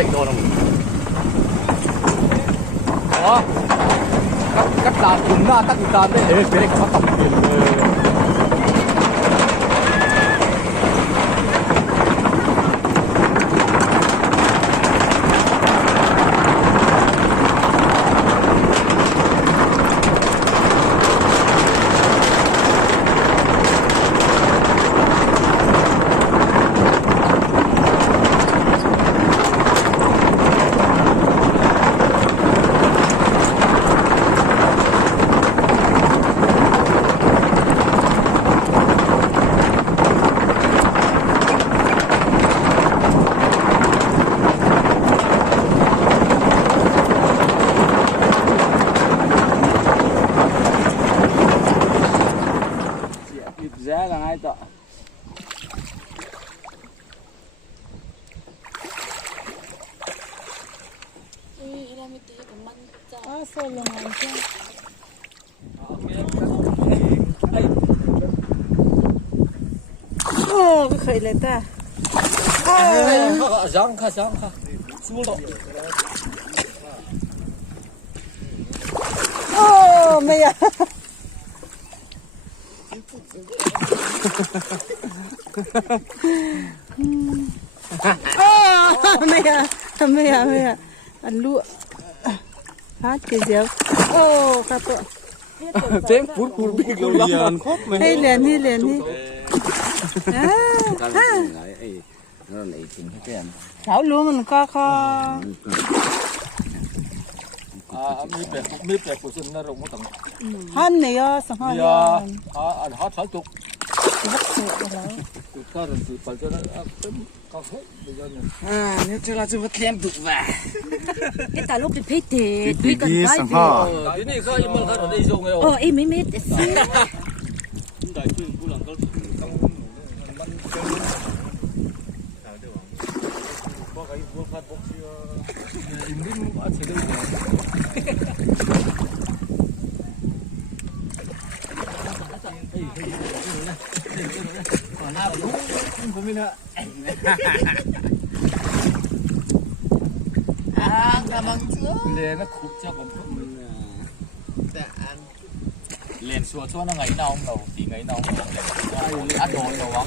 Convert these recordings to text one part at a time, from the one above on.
định đồ nào đó cắt đàn chúng ta cắt đàn đấy để cái này có tập tiền giá là ai tọ cái khởi lên ta giang kha xuống đó mày à mày à ăn lụa hát cái gì các bạn chém phút bị lâu lắm hay liền đi cháu luôn mình co mi bè của dân nó rộng tầm han này sao han ăn hot 60 cái rồi thì phải cho nó có hết bây giờ này nếu cho là chúng ta thêm tục và cái ta lúc thì thì tuy cần cái gì cái này có im ở đây dùng rồi em mới biết xí đại chuyện của lần có cái vô phát bốc im đến ở trên đây của mình ạ bằng chưa lên nó khúc cho con mình lên xua cho nó ngày nào không đâu thì ngày nào không ăn đồ đâu không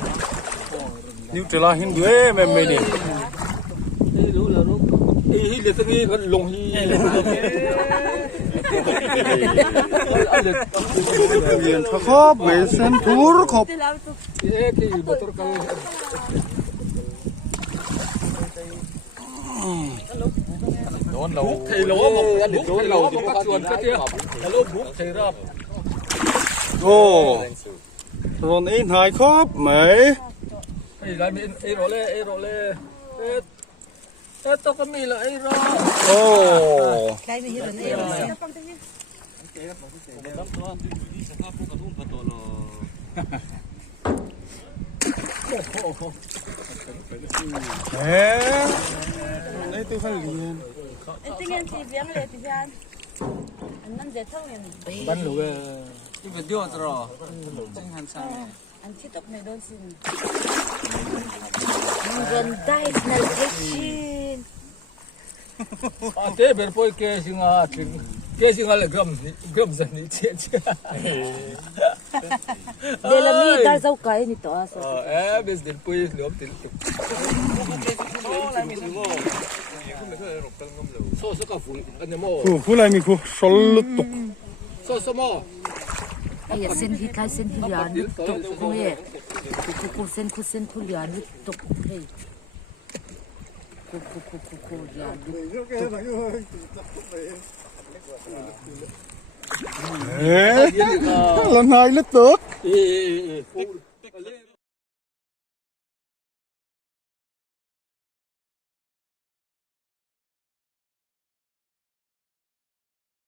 nếu trở lại hiện dưới mày điรู้แล้วรู้อีเลือดงี้ก็ลงฮีเรียนขอบไม่เส้นทูรขอบ เอ๊ะที่บัตรกันโดนเราไทยโลบอกโดนเราที่พักชวนก็เที่ยวแล้วลูกบุกไทยรอบโอ้ตอนนี้หายขอบไหมไอ้ไรมีไอ้โรเล่เอ๊ะตัวก็มีเลยไอ้รอโอ้cái này hiện nay đây tôi phải liền anh tiếng anh thì viếngเลยthì anh anh dễ thương em bắn lụa cái video rồi tranh hàng sang anh chỉ tập này đơn xin gần đây là cái gì anh thế bên phơi kê xin là gầm dần đi chết đây là mi đã dâu cái này to sao bên đến phơi lượm tiền số số cả phụ anh em mò phụ lại mình phụ sol tục số mò ai sen hít lại sen hít ya nít tục không hề cô sen cô ya nít tục hey cô ya lần này lít tước